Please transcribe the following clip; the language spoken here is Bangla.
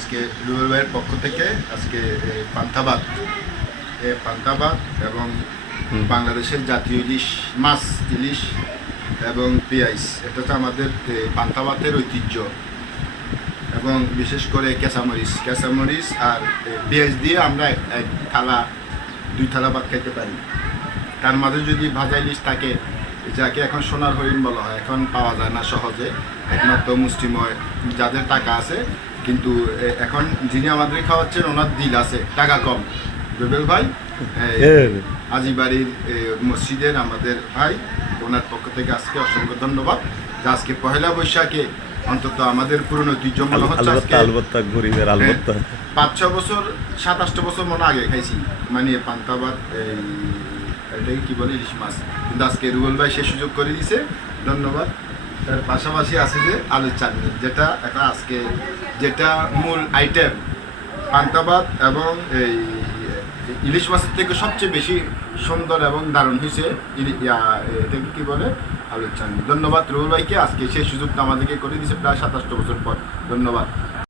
আজকে রুবেল ভাইয়ের পক্ষ থেকে আজকে পান্তা ভাত এবং বাংলাদেশের জাতীয় ইলিশ মাছ ইলিশ এবং পেঁয়াজ, এটা হচ্ছে আমাদের পান্তা ভাতের ঐতিহ্য। এবং বিশেষ করে কেঁচামরিচ আর পেঁয়াজ দিয়ে আমরা দুই থালা ভাত খাইতে পারি। তার মাঝে যদি ভাজা ইলিশ থাকে, যাকে এখন সোনার হরিণ বলা হয়, এখন পাওয়া যায় না সহজে, একমাত্র মুষ্টিময় যাদের টাকা আছে। কিন্তু এখন যিনি আমাদের খাওয়াচ্ছেন ওনার দিল আছে, টাকা কম। রুবেল ভাই আজিবাড়ির মসজিদের আমাদের ভাই, ওনার পক্ষ থেকে আজকে অসংখ্য ধন্যবাদ। আজকে পহেলা বৈশাখে অন্তত আমাদের পুরনো ঐতিহ্য মনে হচ্ছে আজকে 5-6 বছর 7-8 বছর মনে আগে খাইছি, মানে পান্তা ভাত, এটাকে কি বলে, ইলিশ মাছ। কিন্তু আজকে রুবেল ভাই সে সুযোগ করে দিয়েছে, ধন্যবাদ। তার পাশাপাশি আছে যে আলুর চাটনি, যেটা মূল আইটেম। পান্তা ভাত এবং এই ইলিশ মাছের থেকে সবচেয়ে বেশি সুন্দর এবং দারুণ হয়েছে এটাকে কি বলে, আলুর চাটনি। ধন্যবাদ রুবেল ভাইকে, আজকে সেই সুযোগটা আমাদেরকে করে দিয়েছে প্রায় 27 বছর পর। ধন্যবাদ।